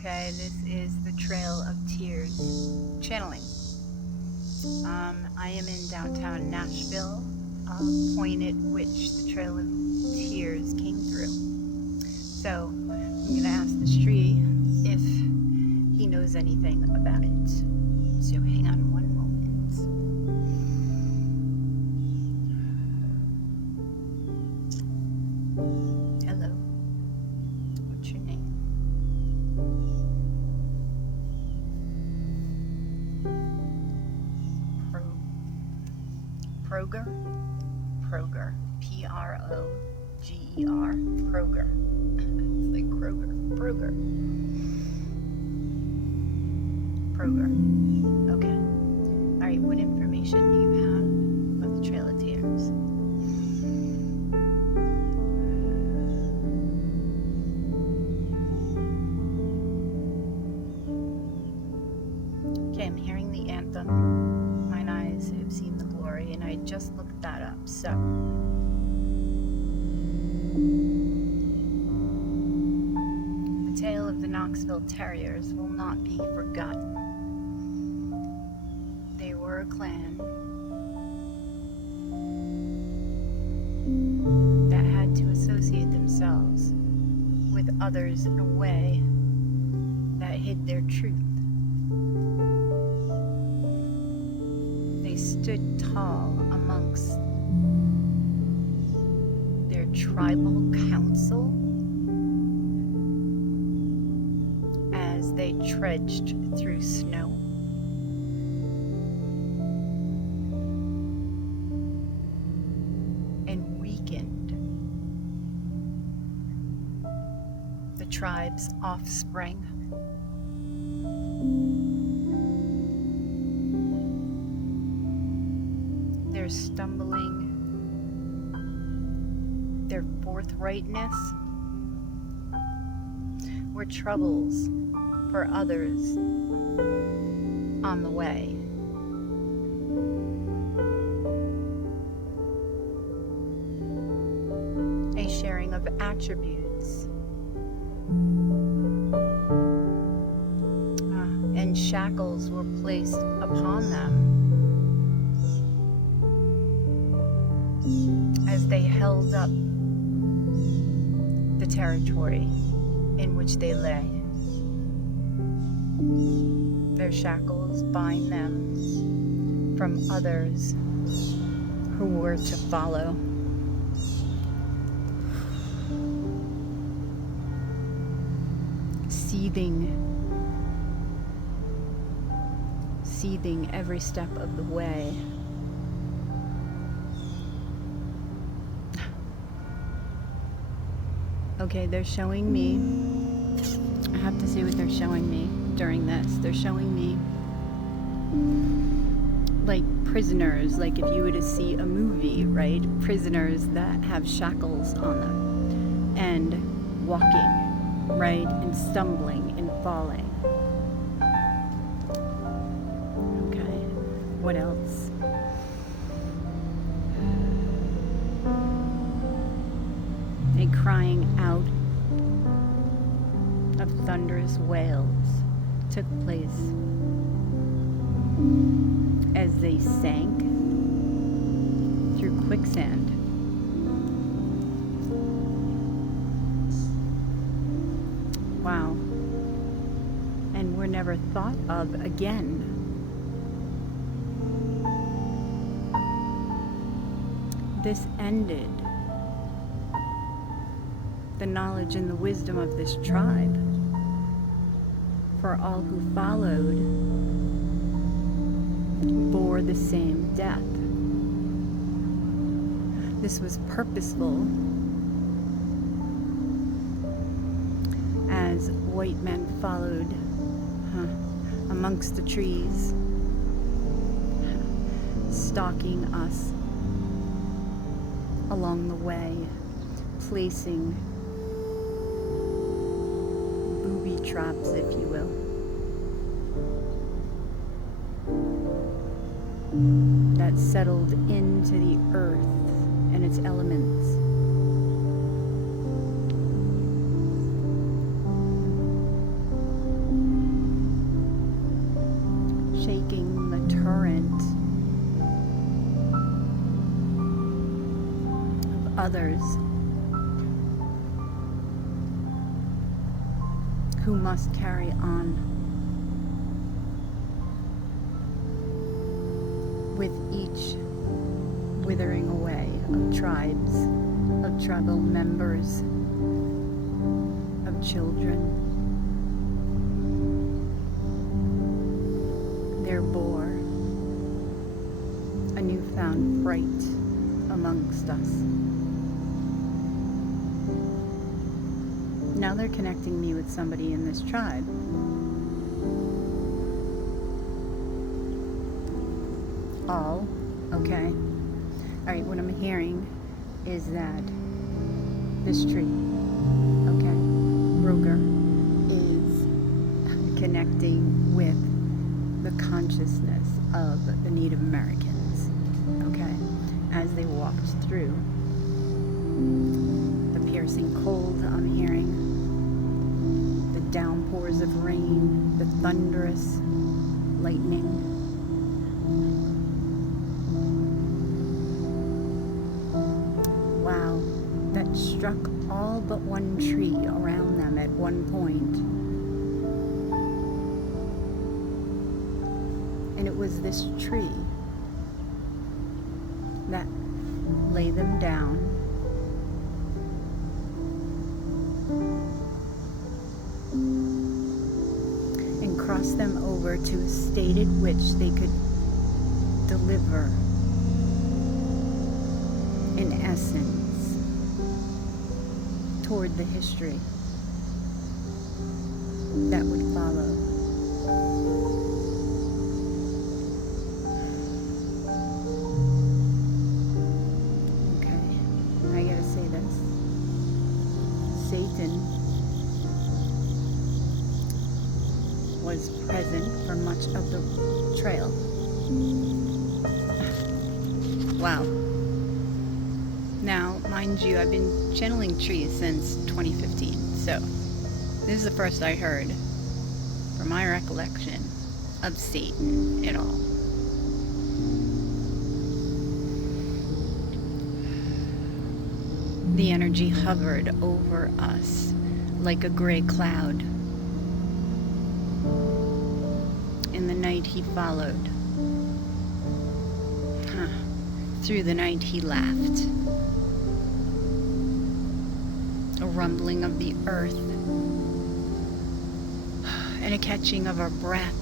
Okay, this is the Trail of Tears channeling. I am in downtown Nashville, point at which the Trail of Tears came through. So I'm going to ask this tree if he knows anything about it. So hang on one moment. Hello. What's your name? Proger? Proger. P-R-O-G-E-R. Proger. It's like Kroger. Proger. Proger. Okay. Alright, what information do you have about the Trail of Tears? Okay, I'm hearing the anthem. Mine eyes have seen the glory, and I just looked that up. So, the tale of the Knoxville Terriers will not be forgotten. They were a clan that had to associate themselves with others in a way that hid their truth. They stood tall amongst their tribal council as they trudged through snow. And weakened the tribe's offspring. Their stumbling, their forthrightness were troubles for others on the way. A sharing of attributes and shackles were placed upon them as they held up the territory in which they lay. Their shackles bind them from others who were to follow. Seething every step of the way. Okay, they're showing me, I have to see what they're showing me during this. They're showing me like prisoners, like if you were to see a movie, right? Prisoners that have shackles on them and walking, right? And stumbling and falling. Okay, what else? A crying out of thunderous wails took place as they sank through quicksand. Wow. And were never thought of again. This ended the knowledge and the wisdom of this tribe for all who followed bore the same death. This was purposeful as white men followed amongst the trees, stalking us along the way, placing booby traps, if you will, that settled into the earth and its elements. others who must carry on with each withering away of tribes, of tribal members, of children. There bore a newfound fright amongst us. Now they're connecting me with somebody in this tribe. All, okay. Alright, what I'm hearing is that this tree, okay, Proger, is connecting with the consciousness of the Native Americans, okay, as they walked through the piercing cold I'm hearing, the downpours of rain, the thunderous lightning. Wow, that struck all but one tree around them at one point. And it was this tree that lay them down and crossed them over to a state at which they could deliver, in essence, toward the history that would follow. Satan was present for much of the trail. Wow. Now, mind you, I've been channeling trees since 2015, so this is the first I heard, from my recollection, of Satan at all. The energy hovered over us like a gray cloud. In the night he followed. Through the night he laughed. A rumbling of the earth and a catching of our breath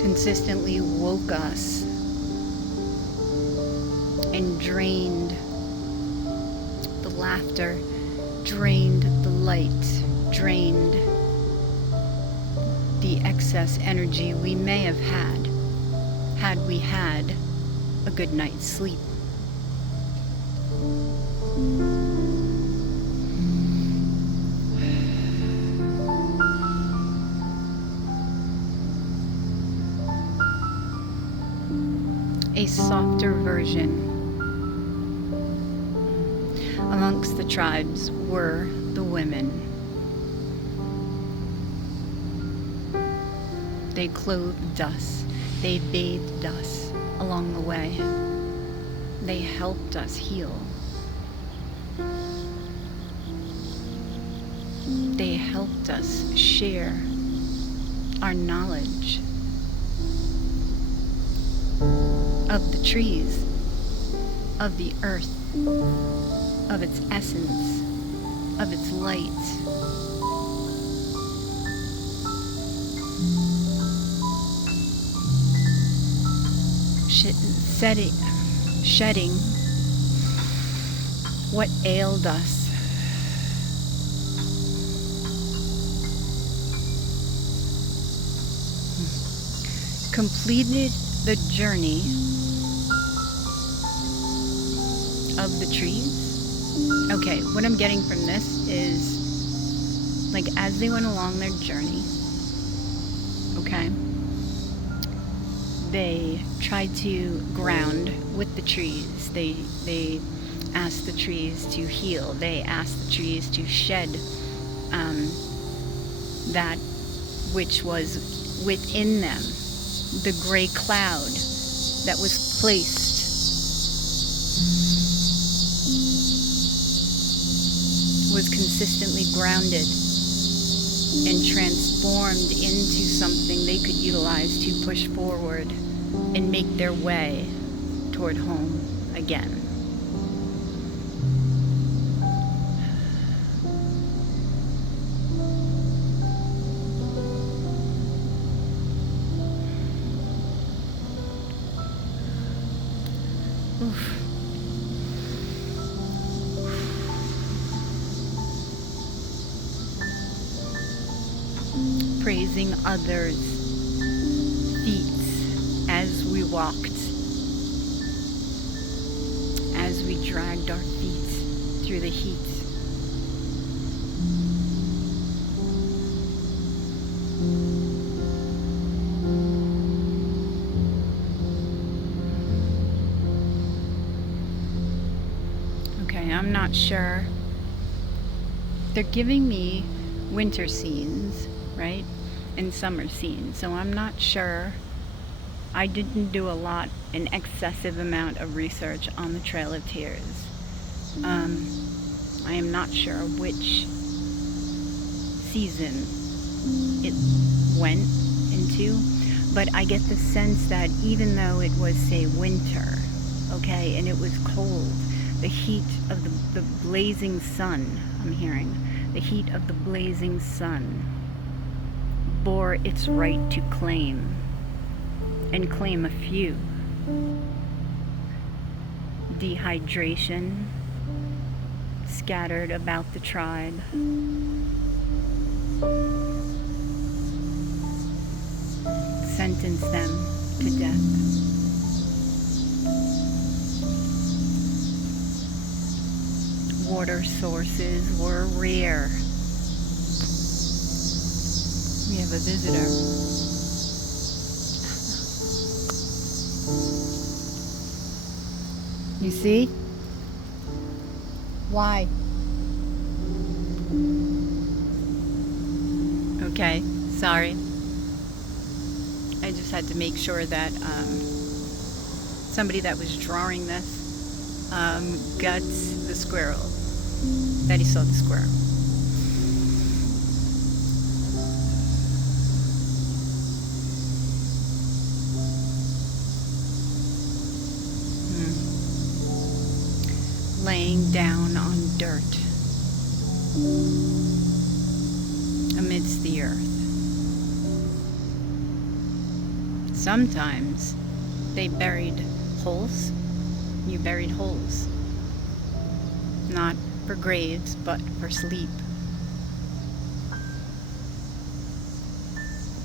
consistently woke us and drained the laughter, drained the light, drained the excess energy we may have had we had a good night's sleep. A softer version amongst the tribes were the women. They clothed us, they bathed us along the way. They helped us heal. They helped us share our knowledge of the trees, of the earth, of its essence, of its light. Shedding what ailed us. Completed the journey of the trees. Okay, what I'm getting from this is, like, as they went along their journey, okay, they tried to ground with the trees. They asked the trees to heal. They asked the trees to shed that which was within them, the gray cloud that was placed was consistently grounded and transformed into something they could utilize to push forward and make their way toward home again. Oof. Praising others' feet as we walked, as we dragged our feet through the heat. Okay, I'm not sure. They're giving me winter scenes, right? And summer scenes. So I'm not sure. I didn't do an excessive amount of research on the Trail of Tears. I am not sure which season it went into, but I get the sense that even though it was, say, winter, okay, and it was cold, the heat of the blazing sun, I'm hearing, the heat of the blazing sun bore its right to claim, and claim a few. Dehydration scattered about the tribe. Sentenced them to death. Water sources were rare. We have a visitor. You see? Why? Okay, sorry. I just had to make sure that somebody that was drawing this got the squirrel, that he saw the squirrel. Laying down on dirt amidst the earth. Sometimes they buried holes. You buried holes. Not for graves, but for sleep.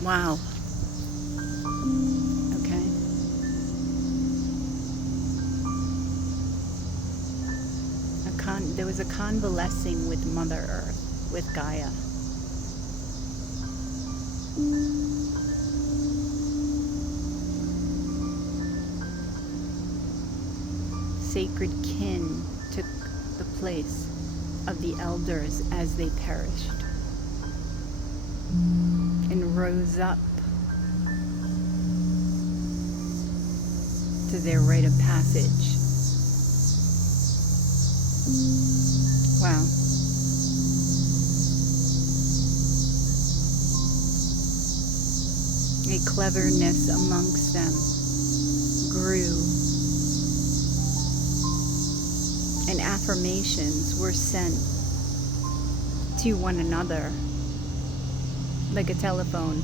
Wow. Okay. There was a convalescing with Mother Earth, with Gaia. Sacred kin took the place of the elders as they perished and rose up to their rite of passage. Wow. A cleverness amongst them grew, and affirmations were sent to one another like a telephone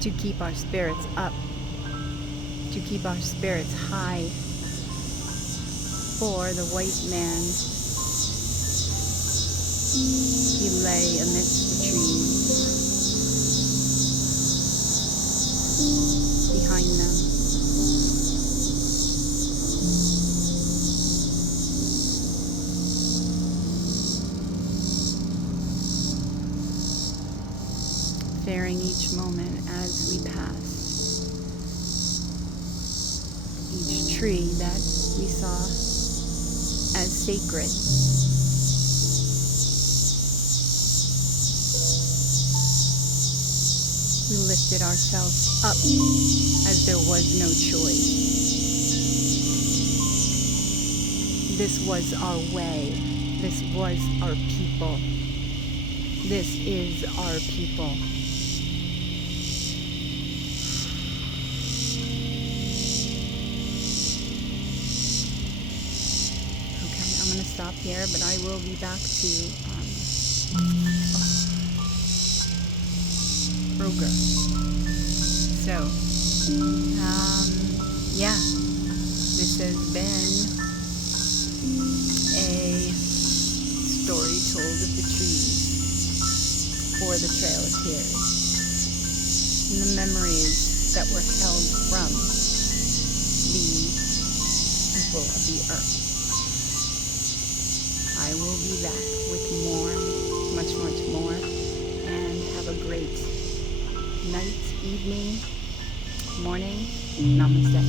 to keep our spirits up, to keep our spirits high. For the white man, he lay amidst the trees. Behind them, faring each moment as we passed. Each tree that we saw as sacred. We lifted ourselves up as there was no choice. This was our way. This was our people. This is our people. Okay, I'm going to stop here, but I will be back to Proger. So, yeah, this has been a story told of the trees for the Trail of Tears, and the memories that were held from the people of the earth. I will be back with more, much more, and have a great night, evening, morning. Namaste.